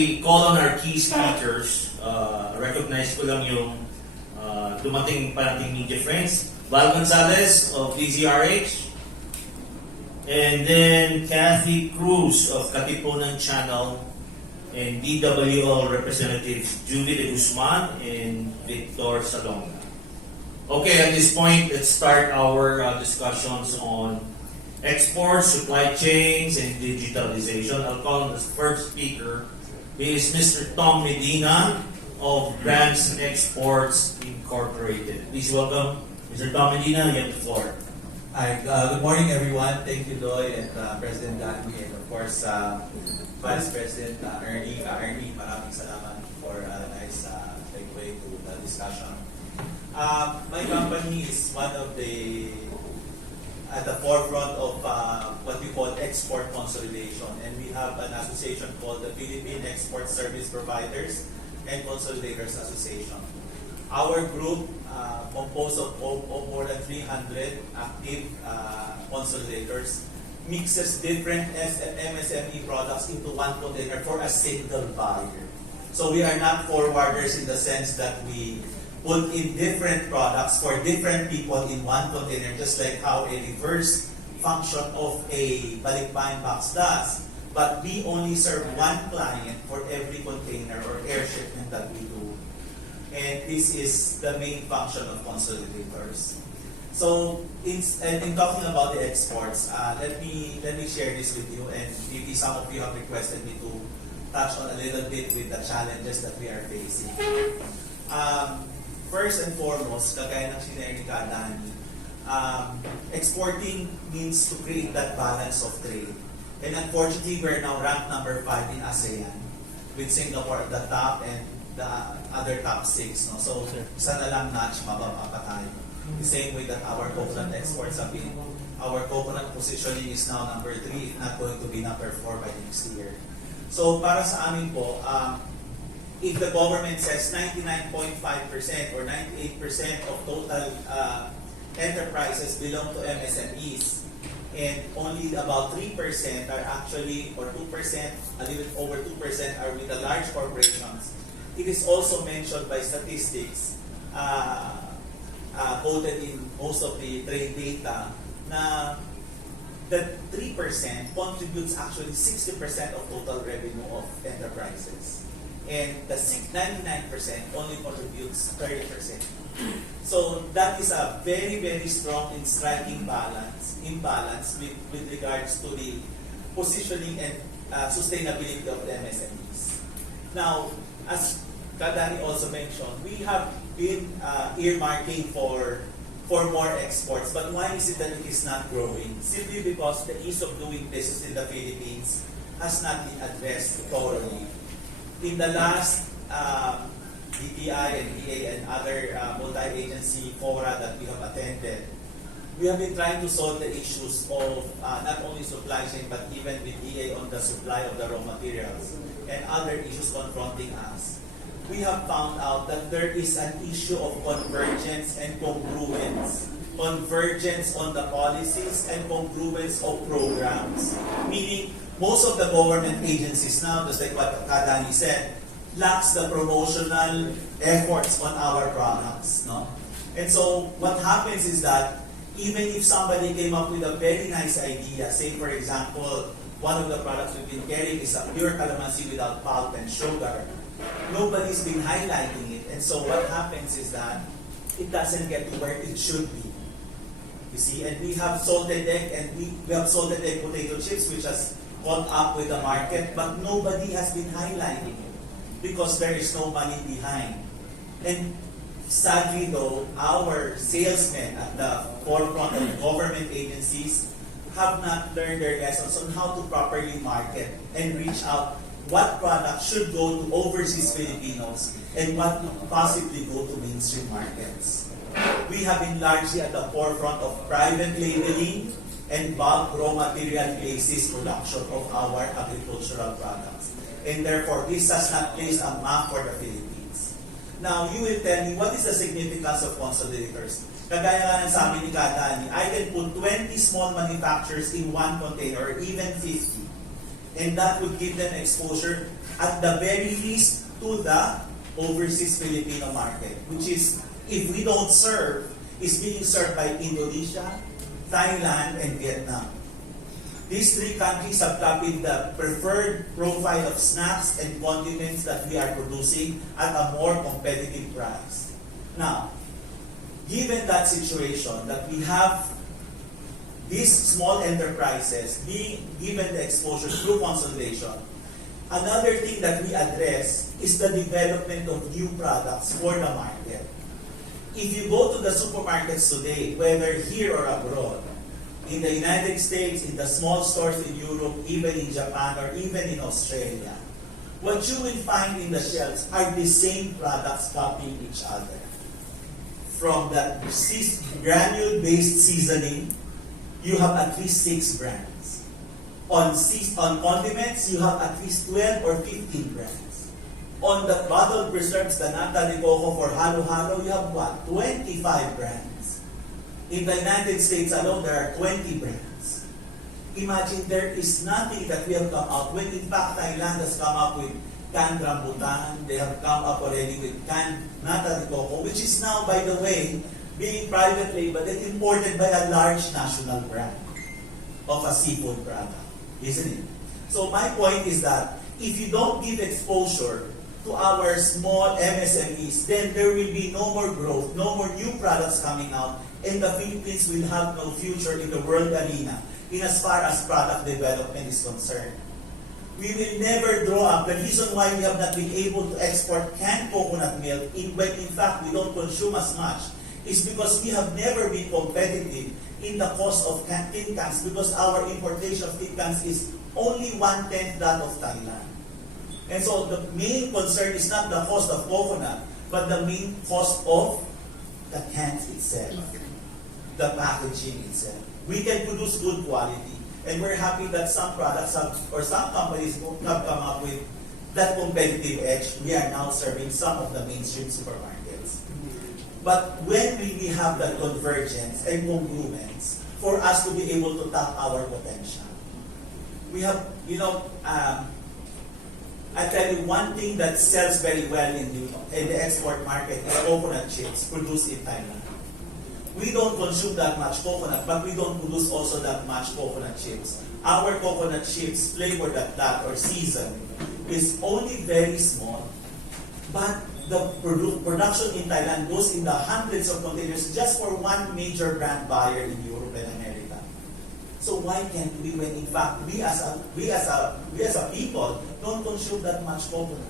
I call on our key speakers, recognize ko lang yung dumating pa nating media friends. Val Gonzalez of DZRH, and then Kathy Cruz of Katipunan Channel, and DWL representatives Julie de Guzman and Victor Salonga. Okay, at this point, let's start our discussions on exports, supply chains, and digitalization. I'll call on the first speaker. He is Mr. Tom Medina of Brands and Exports Incorporated. Please welcome Mr. Tom Medina. You have the floor. Hi, good morning everyone. Thank you, Doy, and President Gandhi, and of course, Vice President Ernie. Ernie, maraming salamat for a nice segue to the discussion. My company is one of at the forefront of what we call export consolidation, and we have an association called the Philippine Export Service Providers and Consolidators Association. Our group, composed of more than 300 active consolidators, mixes different MSME products into one container for a single buyer. So we are not forwarders in the sense that we put in different products for different people in one container, just like how a reverse function of a balikbayan box does. But we only serve one client for every container or air shipment that we do. And this is the main function of consolidators. So, in talking about the exports, let me share this with you, and maybe some of you have requested me to touch on a little bit with the challenges that we are facing. First and foremost, kagaya ng sinare ni Kadani, exporting means to create that balance of trade. And unfortunately, we're now ranked number 5 in ASEAN, with Singapore at the top and the other top 6. No? So, isa na lang notch, mababa pa tayo. The same way that our coconut exports have been, our coconut positioning is now number 3, if not going to be number 4 by next year. So, para sa amin po, if the government says 99.5% or 98% of total enterprises belong to MSMEs, and only about 3% are actually, or 2%, a little bit over 2% are with the large corporations, it is also mentioned by statistics quoted in most of the trade data na that 3% contributes actually 60% of total revenue of enterprises. And the 99% only contributes 30%. So that is a very, very strong and striking imbalance with regards to the positioning and sustainability of the MSMEs. Now, as Kadani also mentioned, we have been earmarking for more exports, but why is it that it is not growing? Simply because the ease of doing business in the Philippines has not been addressed thoroughly. In the last DTI and DA and other multi-agency fora that we have attended, we have been trying to solve the issues of not only supply chain but even with DA on the supply of the raw materials and other issues confronting us. We have found out that there is an issue of convergence and congruence. Convergence on the policies and congruence of programs. Meaning, most of the government agencies now, just like what Kadani said, lacks the promotional efforts on our products. No? And so, what happens is that even if somebody came up with a very nice idea, say for example, one of the products we've been carrying is a pure calamansi without pulp and sugar, nobody's been highlighting it. And so what happens is that it doesn't get to where it should be. You see, and we have salted egg, and we have salted egg potato chips, which has caught up with the market, but nobody has been highlighting it because there is no money behind. And sadly though, our salesmen at the forefront of government agencies have not learned their lessons on how to properly market and reach out what product should go to overseas Filipinos and what could possibly go to mainstream markets. We have been largely at the forefront of private labeling and bulk raw material basis production of our agricultural products. And therefore, this has not placed a map for the Philippines. Now, you will tell me, what is the significance of consolidators? Kagaya nga ng sabi ni Kadani, I can put 20 small manufacturers in one container or even 50. And that would give them exposure at the very least to the overseas Filipino market, which is, if we don't serve, is being served by Indonesia, Thailand, and Vietnam. These three countries have copied the preferred profile of snacks and condiments that we are producing at a more competitive price. Now, given that situation, that we have these small enterprises being given the exposure through consolidation, another thing that we address is the development of new products for the market. If you go to the supermarkets today, whether here or abroad, in the United States, in the small stores in Europe, even in Japan, or even in Australia, what you will find in the shelves are the same products copying each other. From the granule-based seasoning, you have at least 6 brands. On condiments, you have at least 12 or 15 brands. On the bottled preserves, the Natin for halo-halo, you have what? 25 brands. In the United States alone, there are 20 brands. Imagine there is nothing that we have come out when in fact Thailand has come up with canned rambutan, they have come up already with canned Natin, which is now, by the way, being private label and imported by a large national brand of a seafood product, isn't it? So my point is that if you don't give exposure to our small MSMEs, then there will be no more growth, no more new products coming out, and the Philippines will have no future in the world arena in as far as product development is concerned. We will never draw up. The reason why we have not been able to export canned coconut milk, when in fact we don't consume as much, is because we have never been competitive in the cost of tin cans, because our importation of tin cans is only 1/10 that of Thailand. And so the main concern is not the cost of coconut, but the main cost of the cans itself, the packaging itself. We can produce good quality, and we're happy that some products have, or some companies have come up with that competitive edge. We are now serving some of the mainstream supermarkets. But when will we have that convergence and congruence for us to be able to tap our potential? We have, I tell you, one thing that sells very well in the export market is coconut chips produced in Thailand. We don't consume that much coconut, but we don't produce also that much coconut chips. Our coconut chips, flavored at that or seasoned, is only very small, but the production in Thailand goes in the hundreds of containers just for one major brand buyer in Europe and America. So why can't we, when in fact we as a people don't consume that much coconut?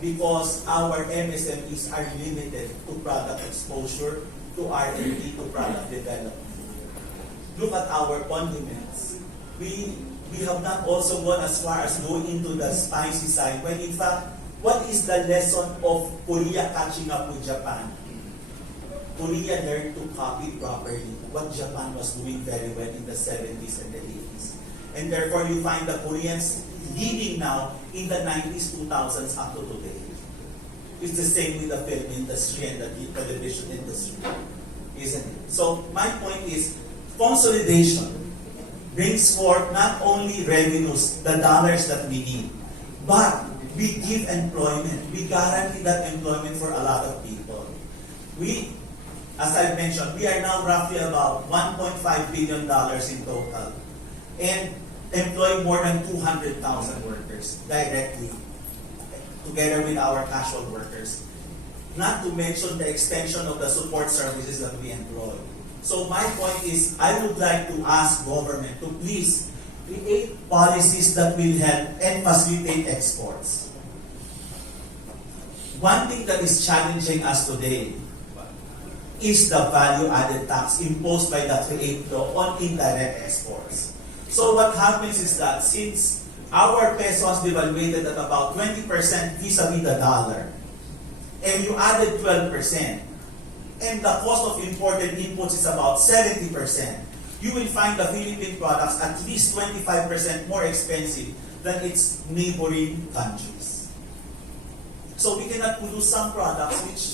Because our MSMEs are limited to product exposure, to R&D, to product development. Look at our condiments. We have not also gone as far as going into the spicy side, when in fact, what is the lesson of Korea catching up with Japan? Korea learned to copy properly what Japan was doing very well in the 70s and the 80s. And therefore, you find the Koreans leading now in the 90s, 2000s up to today. It's the same with the film industry and the television industry, isn't it? So my point is, consolidation brings forth not only revenues, the dollars that we need, but we give employment. We guarantee that employment for a lot of people. We, as I mentioned, we are now roughly about $1.5 billion in total, and employ more than 200,000 workers directly, together with our casual workers. Not to mention the extension of the support services that we employ. So my point is, I would like to ask government to please create policies that will help and facilitate exports. One thing that is challenging us today is the value-added tax imposed by the CREATE law on indirect exports. So what happens is that since our peso has devaluated at about 20% vis-a-vis the dollar, and you added 12%, and the cost of imported inputs is about 70%, you will find the Philippine products at least 25% more expensive than its neighboring countries. So we cannot produce some products which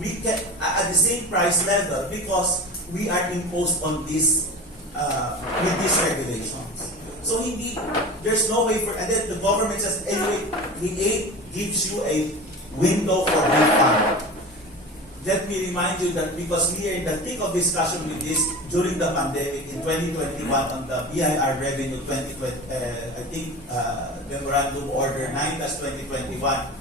we get at the same price level because we are imposed on this with these regulations. So there's no way for, and then the government says, anyway, create gives you a window for refund. Let me remind you that because we are in the thick of discussion with this during the pandemic in 2021 on the BIR revenue 2020, I think Memorandum Order 9/2021,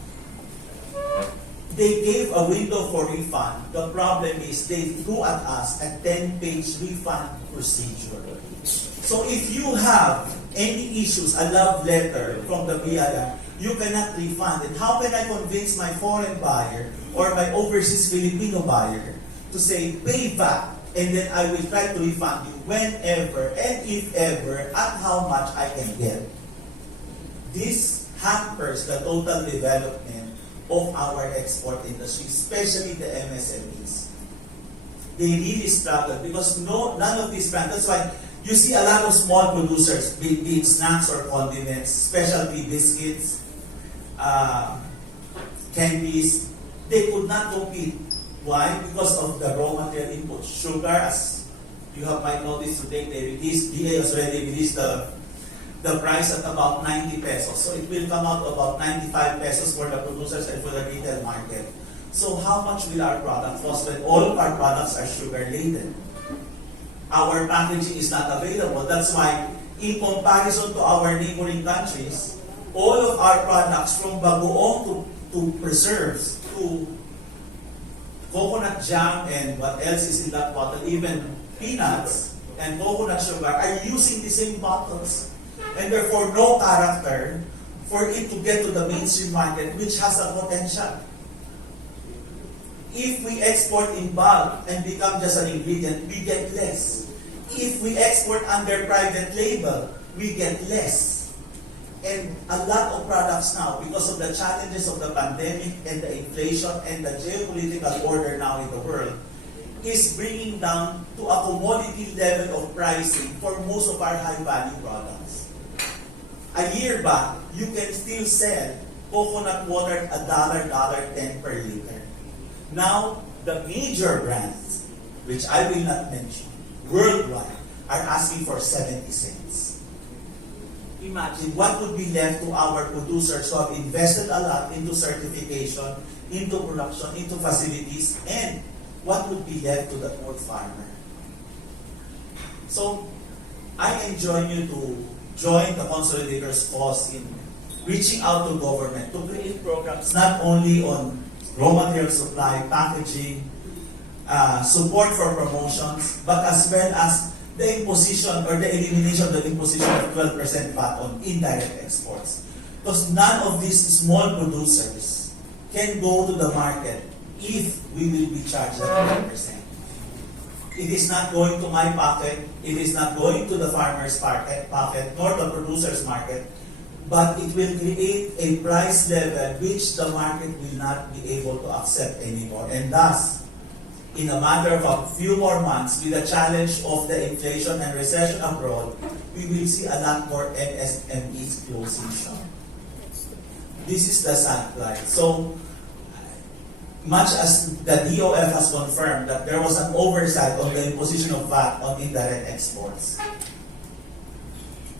they gave a window for refund. The problem is they threw at us a 10-page refund procedure. So if you have any issues, a love letter from the BIR, you cannot refund it. How can I convince my foreign buyer or my overseas Filipino buyer to say, pay back, and then I will try to refund you whenever and if ever at how much I can get? This hampers the total development of our export industry, especially the MSMEs. They really struggle because none of these brands, that's why you see a lot of small producers, be it snacks or condiments, specialty biscuits, candies, they could not compete. Why? Because of the raw material input. Sugar, as you might notice today, DA has already released the price at about 90 pesos. So it will come out about 95 pesos for the producers and for the retail market. So how much will our product cost when all of our products are sugar laden? Our packaging is not available. That's why, in comparison to our neighboring countries, all of our products from bagoong to preserves to coconut jam and what else is in that bottle, even peanuts and coconut sugar are using the same bottles. And therefore, no character for it to get to the mainstream market, which has a potential. If we export in bulk and become just an ingredient, we get less. If we export under private label, we get less. And a lot of products now, because of the challenges of the pandemic and the inflation and the geopolitical order now in the world, is bringing down to a commodity level of pricing for most of our high-value products. A year back, you can still sell coconut water at $1.10 per liter. Now, the major brands, which I will not mention, worldwide, are asking for 70 cents. Imagine what would be left to our producers who have invested a lot into certification, into production, into facilities, and what would be left to the old farmer. So, I enjoin you to join the Consolidators cause in reaching out to government to create programs not only on raw material supply, packaging, support for promotions, but as well as the imposition or the elimination of the imposition of 12% VAT on indirect exports. Because none of these small producers can go to the market if we will be charged at 12%. It is not going to my pocket, it is not going to the farmer's pocket, nor the producer's market, but it will create a price level which the market will not be able to accept anymore. And thus, in a matter of a few more months, with the challenge of the inflation and recession abroad, we will see a lot more MSMEs closing shop. This is the sad plight. So, much as the DOF has confirmed that there was an oversight on the imposition of VAT on indirect exports,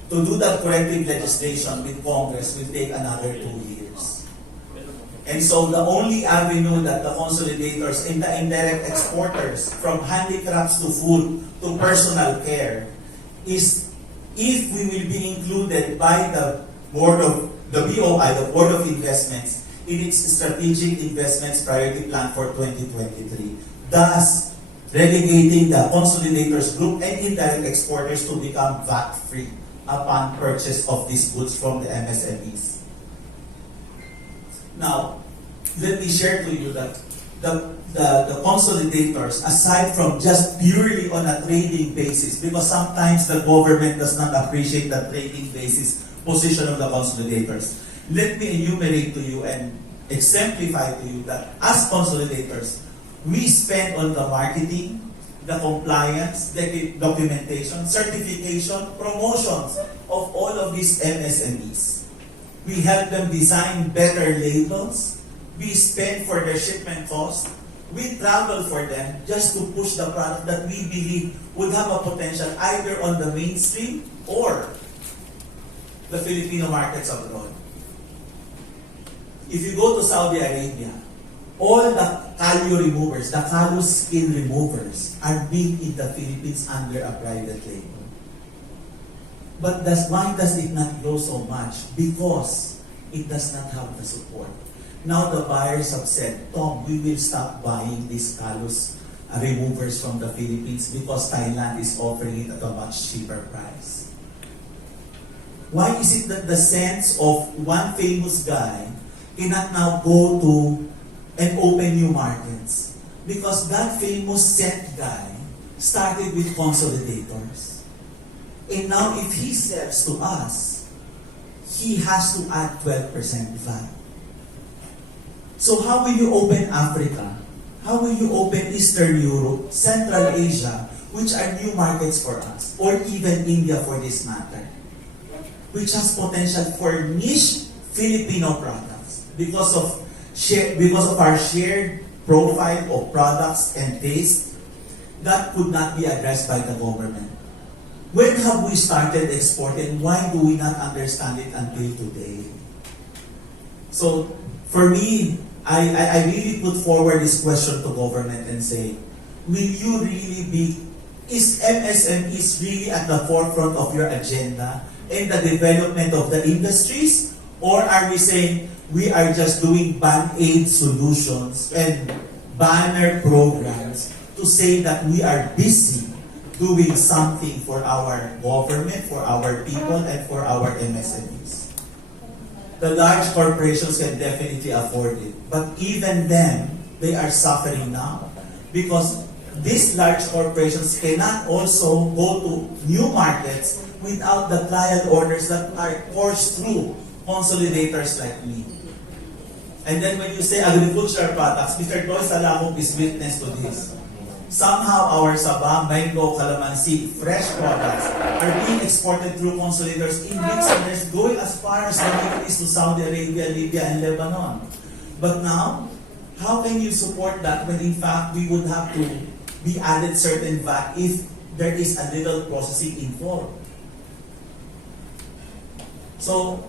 to do that corrective legislation with Congress will take another 2 years. And so the only avenue that the consolidators and the indirect exporters, from handicrafts to food to personal care, is if we will be included by the Board of the BOI, the Board of Investments, in its Strategic Investments Priority Plan for 2023, thus relegating the consolidators group and indirect exporters to become VAT-free upon purchase of these goods from the MSMEs. Now, let me share to you that the consolidators, aside from just purely on a trading basis, because sometimes the government does not appreciate the trading basis position of the consolidators, let me enumerate to you and exemplify to you that as consolidators, we spend on the marketing, the compliance, the documentation, certification, promotions of all of these MSMEs. We help them design better labels. We spend for their shipment cost. We travel for them just to push the product that we believe would have a potential either on the mainstream or the Filipino markets abroad. If you go to Saudi Arabia, all the callo removers, the callo skin removers, are made in the Philippines under a private label. But why does it not grow so much? Because it does not have the support. Now the buyers have said, Tom, we will stop buying these callus removers from the Philippines because Thailand is offering it at a much cheaper price. Why is it that the sense of one famous guy cannot now go to and open new markets? Because that famous scent guy started with Consolidators. And now if he sells to us, he has to add 12% VAT. So how will you open Africa? How will you open Eastern Europe, Central Asia, which are new markets for us, or even India for this matter, which has potential for niche Filipino products because of our shared profile of products and taste that could not be addressed by the government. When have we started exporting? Why do we not understand it until today? So, for me, I really put forward this question to government and say, will you really is MSMEs really at the forefront of your agenda in the development of the industries? Or are we saying we are just doing band-aid solutions and banner programs to say that we are busy doing something for our government, for our people, and for our MSMEs? The large corporations can definitely afford it. But even them, they are suffering now. Because these large corporations cannot also go to new markets without the trial orders that are coursed through consolidators like me. And then when you say agricultural products, Mr. Troy Salakong is witness to this. Somehow our saba, mango, calamansi, fresh products are being exported through consolidators in big centers going as far as the Middle East to Saudi Arabia, Libya, and Lebanon. But now, how can you support that when in fact we would have to be added certain VAT if there is a little processing involved? So,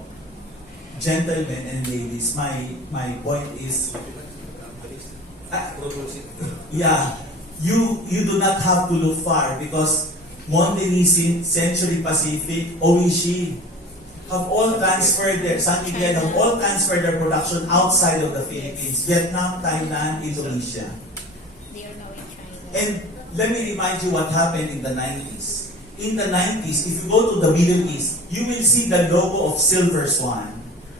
gentlemen and ladies, my point is, yeah, you do not have to look far because Mondelisin, Century Pacific, Oishi have all transferred San Miguel have all transferred their production outside of the Philippines, Vietnam, Thailand, Indonesia. They are now in China. And let me remind you what happened in the 90s. In the 90s, if you go to the Middle East, you will see the logo of Silver Swan.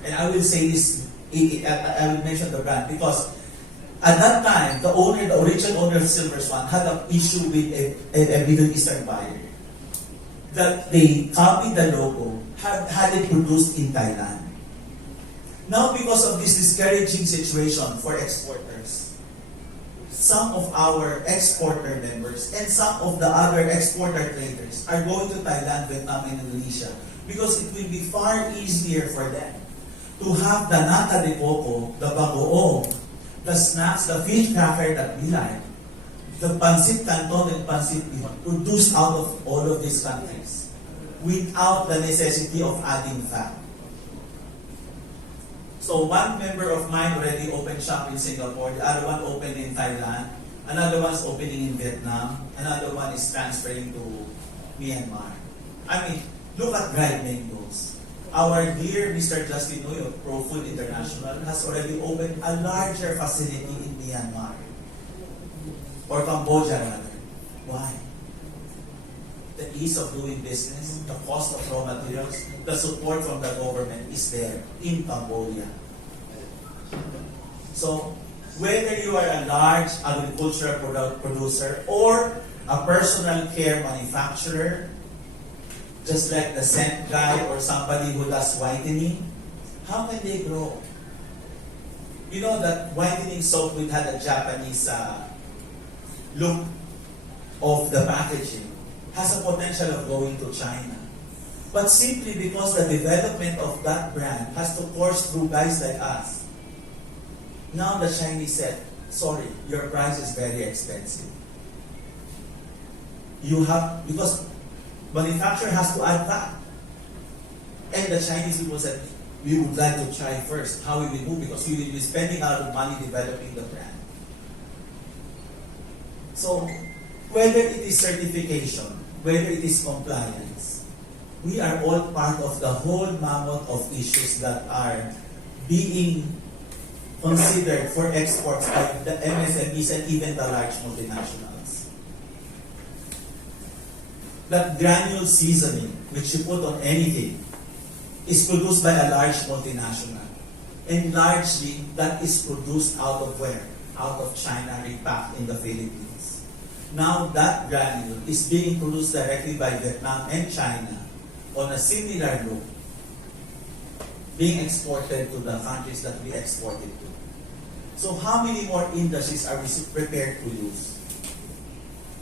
And I will say this, I will mention the brand because at that time, the original owner of Silver Swan had an issue with a Middle Eastern buyer. That they copied the logo, had it produced in Thailand. Now, because of this discouraging situation for exporters, some of our exporter members and some of the other exporter traders are going to Thailand, Vietnam, and Indonesia because it will be far easier for them to have the nata de coco, the bagoong, the snacks, the fish cracker that we like, the pancit canton and pancit bihon produced out of all of these countries without the necessity of adding fat. So one member of mine already opened shop in Singapore, the other one opened in Thailand, another one's opening in Vietnam, another one is transferring to Myanmar. I mean, look at dried mangoes. Our dear Mr. Justin Uyo, Pro Food International, has already opened a larger facility in Myanmar. Or Cambodia rather. Why? The ease of doing business, the cost of raw materials, the support from the government is there in Cambodia. So, whether you are a large agricultural producer or a personal care manufacturer, just like the scent guy or somebody who does whitening, how can they grow? You know that whitening soap we had a Japanese look of the packaging has a potential of going to China. But simply because the development of that brand has to course through guys like us, now the Chinese said, sorry, your price is very expensive. You have, because manufacturer has to add that. And the Chinese people said, we would like to try first how we will move because we will be spending a lot of money developing the brand. So, whether it is certification, whether it is compliance, we are all part of the whole mammoth of issues that are being considered for exports by the MSMEs and even the large multinationals. That granule seasoning, which you put on anything, is produced by a large multinational. And largely, that is produced out of where? Out of China, repacked in the Philippines. Now that granule is being produced directly by Vietnam and China on a similar look, being exported to the countries that we exported to. So how many more industries are we prepared to lose?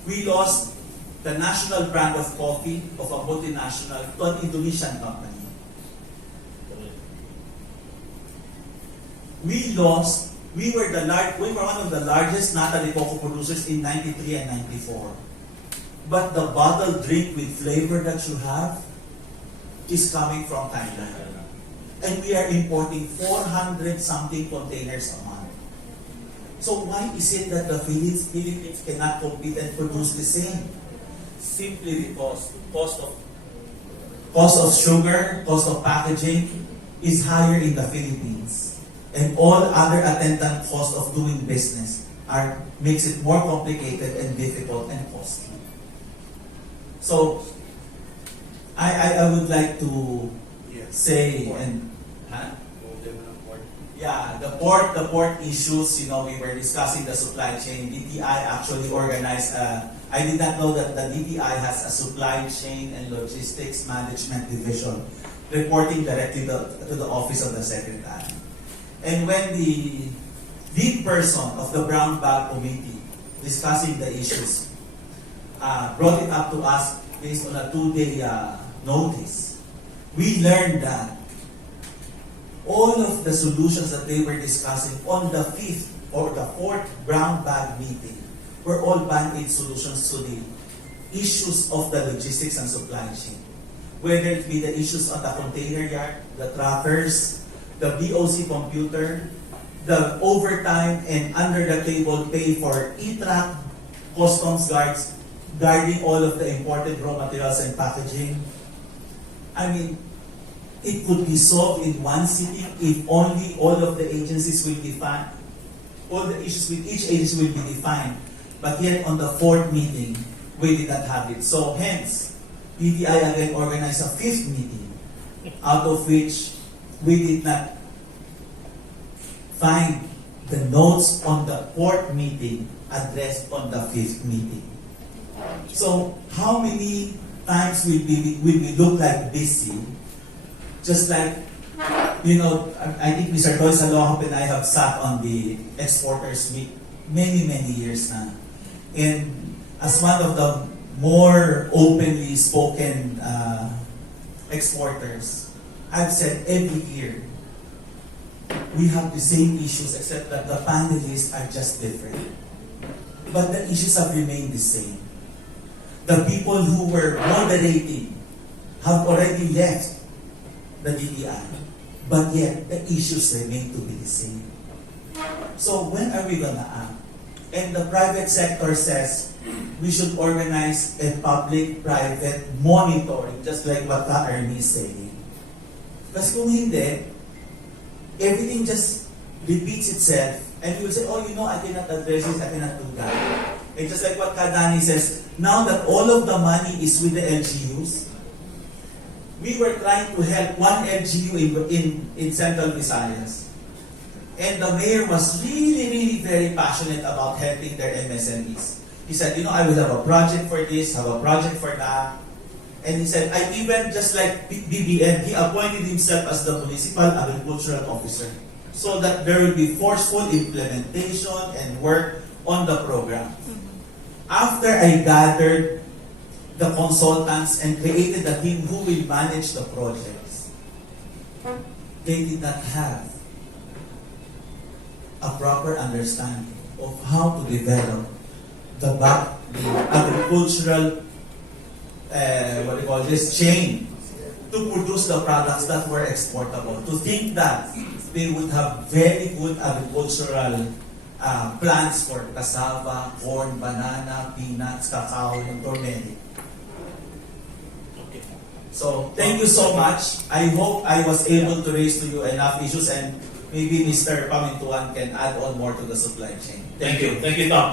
We lost the national brand of coffee of a multinational to an Indonesian company. We were one of the largest Natin cocoa producers in 93 and 94. But the bottled drink with flavor that you have is coming from Thailand. And we are importing 400 something containers a month. So why is it that the Philippines cannot compete and produce the same? Simply because cost of sugar, cost of packaging is higher in the Philippines. And all other attendant costs of doing business makes it more complicated and difficult and costly. So I would like to say the port issues, we were discussing the supply chain. DTI actually organized, I did not know that the DTI has a supply chain and logistics management division reporting directly to the office of the secretary. And when the lead person of the Brown Bag Committee discussing the issues brought it up to us based on a 2-day notice, we learned that all of the solutions that they were discussing on the 5th or the 4th Brown Bag meeting were all band-aid solutions to the issues of the logistics and supply chain. Whether it be the issues on the container yard, the trackers, the BOC computer, the overtime and under-the-table pay for e-track customs guards guarding all of the imported raw materials and packaging. I mean, it could be solved in one sitting if only all of the agencies will define, all the issues with each agency will be defined. But yet on the 4th meeting, we did not have it. So hence, PTI again organized a 5th meeting, out of which we did not find the notes on the 4th meeting addressed on the 5th meeting. So how many times will we look like busy? Just like, I think Mr. Toys Alohop and I have sat on the exporters meet many years now. And as one of the more openly spoken exporters, I've said every year, we have the same issues except that the panelists are just different. But the issues have remained the same. The people who were moderating have already left the DTI, but yet the issues remain to be the same. So when are we gonna act? And the private sector says we should organize a public-private monitoring, just like what Ernie is saying. Kasi kung hindi, everything just repeats itself, and you will say, I cannot address this, I cannot do that. And just like what Kadani says, now that all of the money is with the LGUs, we were trying to help one LGU in Central Visayas. And the mayor was really very passionate about helping their MSMEs. He said, I will have a project for this, have a project for that. And he said, I even, just like BBM, he appointed himself as the municipal agricultural officer so that there will be forceful implementation and work on the program. After I gathered the consultants and created a team who will manage the projects, they did not have a proper understanding of how to develop the agricultural chain to produce the products that were exportable. To think that they would have very good agricultural plants for cassava, corn, banana, peanuts, cacao, and turmeric. Okay. So, thank you so much. I hope I was able to raise to you enough issues, and maybe Mr. Pamintuan can add on more to the supply chain. Thank you. Thank you, Tom.